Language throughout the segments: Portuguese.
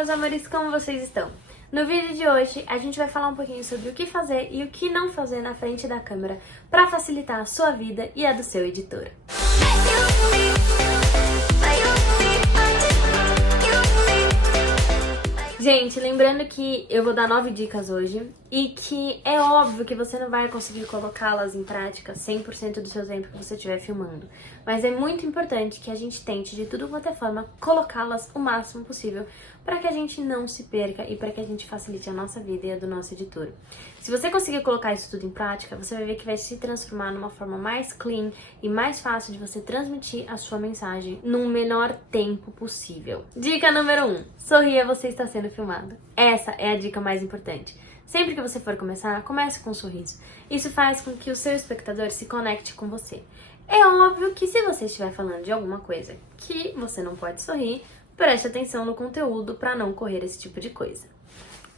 meus amores, como vocês estão? No vídeo de hoje, a gente vai falar um pouquinho sobre o que fazer e o que não fazer na frente da câmera para facilitar a sua vida e a do seu editor. Gente, lembrando que eu vou dar 9 dicas hoje e que é óbvio que você não vai conseguir colocá-las em prática 100% do seu tempo que você estiver filmando. Mas é muito importante que a gente tente, de tudo quanto é forma, colocá-las o máximo possível para que a gente não se perca e para que a gente facilite a nossa vida e a do nosso editor. Se você conseguir colocar isso tudo em prática, você vai ver que vai se transformar numa forma mais clean e mais fácil de você transmitir a sua mensagem num menor tempo possível. Dica número 1. Sorria, você está sendo filmado. Essa é a dica mais importante. Sempre que você for começar, comece com um sorriso. Isso faz com que o seu espectador se conecte com você. É óbvio que se você estiver falando de alguma coisa que você não pode sorrir, preste atenção no conteúdo para não correr esse tipo de coisa.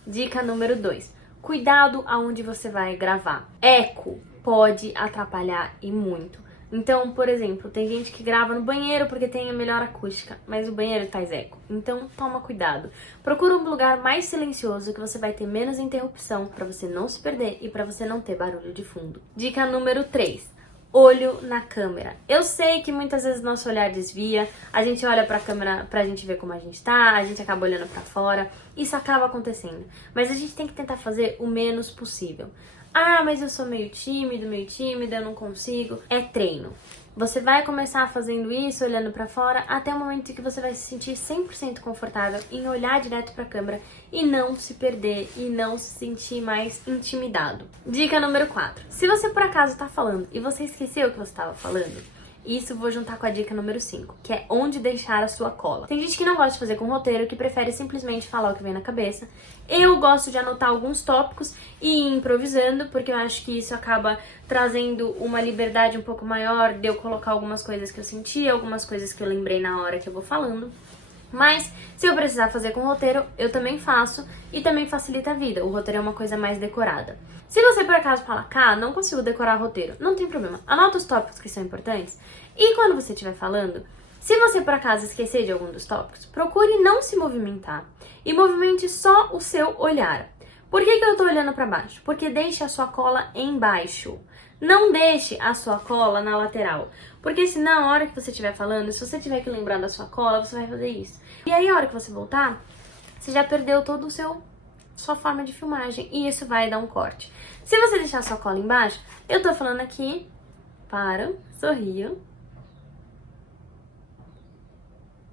Dica número 2. Cuidado aonde você vai gravar. Eco pode atrapalhar e muito. Então, por exemplo, tem gente que grava no banheiro porque tem a melhor acústica, mas o banheiro faz eco. Então, toma cuidado. Procura um lugar mais silencioso que você vai ter menos interrupção para você não se perder e para você não ter barulho de fundo. Dica número 3. Olho na câmera. Eu sei que muitas vezes nosso olhar desvia, a gente olha pra câmera pra gente ver como a gente tá, a gente acaba olhando pra fora, isso acaba acontecendo. Mas a gente tem que tentar fazer o menos possível. Ah, mas eu sou meio tímida, eu não consigo. É treino. Você vai começar fazendo isso, olhando pra fora, até o momento em que você vai se sentir 100% confortável em olhar direto pra câmera e não se perder e não se sentir mais intimidado. Dica número 4. Se você por acaso tá falando e você esqueceu o que você estava falando, isso vou juntar com a dica número 5, que é onde deixar a sua cola. Tem gente que não gosta de fazer com roteiro, que prefere simplesmente falar o que vem na cabeça. Eu gosto de anotar alguns tópicos e ir improvisando, porque eu acho que isso acaba trazendo uma liberdade um pouco maior de eu colocar algumas coisas que eu senti, algumas coisas que eu lembrei na hora que eu vou falando. Mas, se eu precisar fazer com roteiro, eu também faço e também facilita a vida. O roteiro é uma coisa mais decorada. Se você, por acaso, fala, não consigo decorar roteiro, não tem problema. Anota os tópicos que são importantes e quando você estiver falando, se você, por acaso, esquecer de algum dos tópicos, procure não se movimentar e movimente só o seu olhar. Por que eu tô olhando para baixo? Porque deixe a sua cola embaixo. Não deixe a sua cola na lateral. Porque senão, a hora que você estiver falando, se você tiver que lembrar da sua cola, você vai fazer isso. E aí, a hora que você voltar, você já perdeu todo o sua forma de filmagem. E isso vai dar um corte. Se você deixar a sua cola embaixo, eu tô falando aqui, paro, sorrio.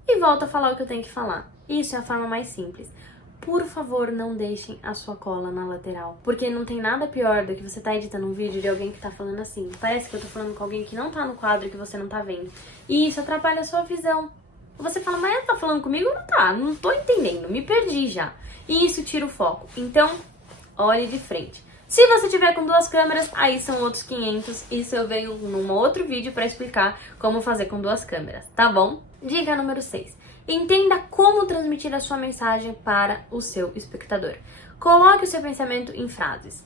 E volto a falar o que eu tenho que falar. Isso é a forma mais simples. Por favor, não deixem a sua cola na lateral. Porque não tem nada pior do que você tá editando um vídeo de alguém que tá falando assim. Parece que eu tô falando com alguém que não tá no quadro e que você não tá vendo. E isso atrapalha a sua visão. Você fala, mas ela tá falando comigo ou não tá? Não tô entendendo, me perdi já. E isso tira o foco. Então, olhe de frente. Se você tiver com 2 câmeras, aí são outros 500. Isso eu venho num outro vídeo pra explicar como fazer com 2 câmeras, tá bom? Dica número 6. Entenda como transmitir a sua mensagem para o seu espectador. Coloque o seu pensamento em frases.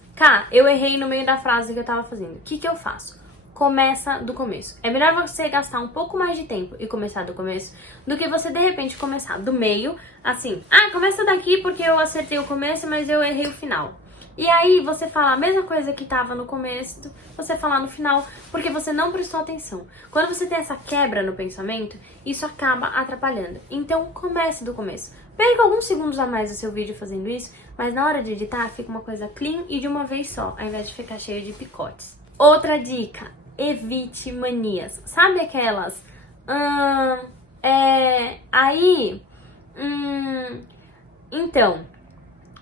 Eu errei no meio da frase que eu tava fazendo. O que eu faço? Começa do começo. É melhor você gastar um pouco mais de tempo e começar do começo do que você, de repente, começar do meio, assim. Começa daqui porque eu acertei o começo, mas eu errei o final. E aí você fala a mesma coisa que tava no começo, você falar no final, porque você não prestou atenção. Quando você tem essa quebra no pensamento, isso acaba atrapalhando. Então comece do começo. Perca alguns segundos a mais do seu vídeo fazendo isso, mas na hora de editar fica uma coisa clean e de uma vez só, ao invés de ficar cheio de picotes. Outra dica, evite manias. Sabe aquelas... Então,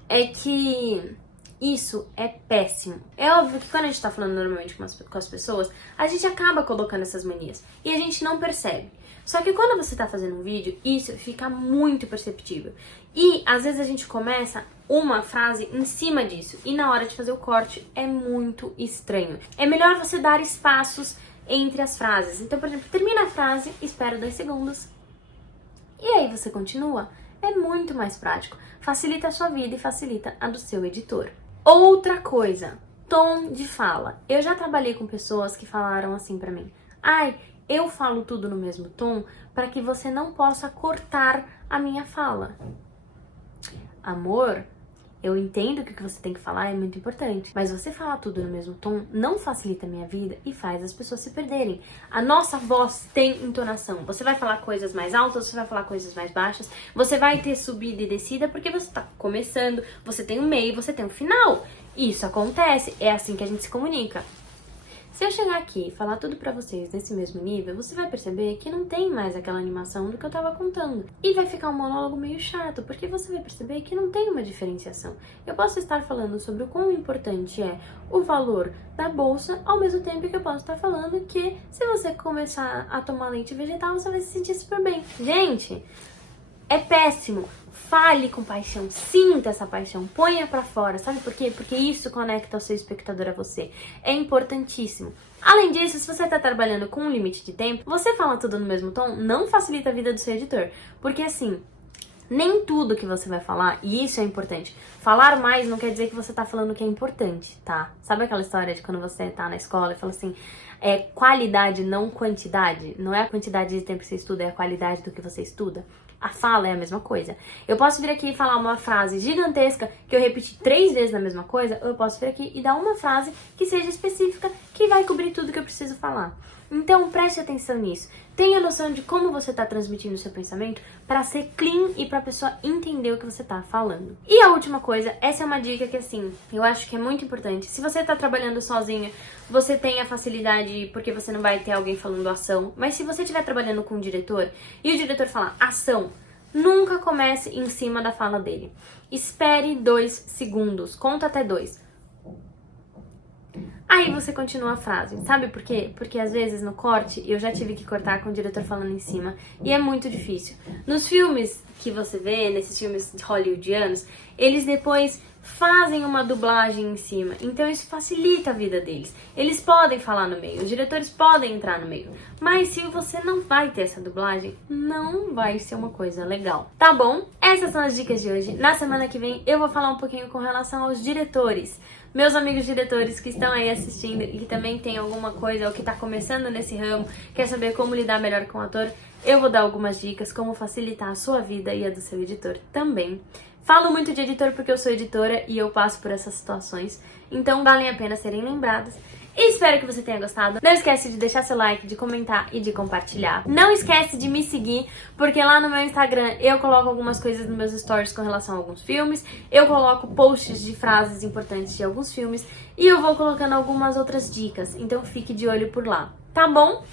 é que... Isso é péssimo. É óbvio que quando a gente tá falando normalmente com as pessoas, a gente acaba colocando essas manias e a gente não percebe. Só que quando você tá fazendo um vídeo, isso fica muito perceptível. E às vezes a gente começa uma frase em cima disso e na hora de fazer o corte é muito estranho. É melhor você dar espaços entre as frases. Então, por exemplo, termina a frase, espera 2 segundos e aí você continua. É muito mais prático. Facilita a sua vida e facilita a do seu editor. Outra coisa, tom de fala. Eu já trabalhei com pessoas que falaram assim pra mim: eu falo tudo no mesmo tom para que você não possa cortar a minha fala. Amor, eu entendo que o que você tem que falar é muito importante, mas você falar tudo no mesmo tom não facilita a minha vida e faz as pessoas se perderem. A nossa voz tem entonação. Você vai falar coisas mais altas, você vai falar coisas mais baixas, você vai ter subida e descida porque você tá começando, você tem um meio, você tem um final. Isso acontece, é assim que a gente se comunica. Se eu chegar aqui e falar tudo pra vocês nesse mesmo nível, você vai perceber que não tem mais aquela animação do que eu tava contando. E vai ficar um monólogo meio chato, porque você vai perceber que não tem uma diferenciação. Eu posso estar falando sobre o quão importante é o valor da bolsa, ao mesmo tempo que eu posso estar falando que se você começar a tomar leite vegetal, você vai se sentir super bem. Gente, é péssimo. Fale com paixão, sinta essa paixão, ponha pra fora, sabe por quê? Porque isso conecta o seu espectador a você. É importantíssimo. Além disso, se você tá trabalhando com um limite de tempo, você fala tudo no mesmo tom, não facilita a vida do seu editor. Porque assim, nem tudo que você vai falar, e isso é importante, falar mais não quer dizer que você tá falando o que é importante, tá? Sabe aquela história de quando você tá na escola e fala assim, é qualidade, não quantidade? Não é a quantidade de tempo que você estuda, é a qualidade do que você estuda? A fala é a mesma coisa. Eu posso vir aqui e falar uma frase gigantesca que eu repeti 3 vezes na mesma coisa, ou eu posso vir aqui e dar uma frase que seja específica, que vai cobrir tudo que eu preciso falar. Então preste atenção nisso. Tenha noção de como você está transmitindo o seu pensamento para ser clean e para a pessoa entender o que você está falando. E a última coisa, essa é uma dica que assim, eu acho que é muito importante. Se você está trabalhando sozinha, você tem a facilidade porque você não vai ter alguém falando ação. Mas se você estiver trabalhando com um diretor e o diretor falar ação, nunca comece em cima da fala dele. Espere 2 segundos, conta até 2. Aí você continua a frase. Sabe por quê? Porque às vezes no corte, eu já tive que cortar com o diretor falando em cima, e é muito difícil. Nos filmes que você vê, nesses filmes hollywoodianos, eles depois fazem uma dublagem em cima, então isso facilita a vida deles. Eles podem falar no meio, os diretores podem entrar no meio, mas se você não vai ter essa dublagem, não vai ser uma coisa legal. Tá bom? Essas são as dicas de hoje. Na semana que vem eu vou falar um pouquinho com relação aos diretores. Meus amigos diretores que estão aí assistindo e que também tem alguma coisa ou que tá começando nesse ramo, quer saber como lidar melhor com o ator, eu vou dar algumas dicas como facilitar a sua vida e a do seu editor também. Falo muito de editor porque eu sou editora e eu passo por essas situações, então valem a pena serem lembradas. E espero que você tenha gostado. Não esquece de deixar seu like, de comentar e de compartilhar. Não esquece de me seguir, porque lá no meu Instagram eu coloco algumas coisas nos meus stories com relação a alguns filmes, eu coloco posts de frases importantes de alguns filmes e eu vou colocando algumas outras dicas, então fique de olho por lá, tá bom?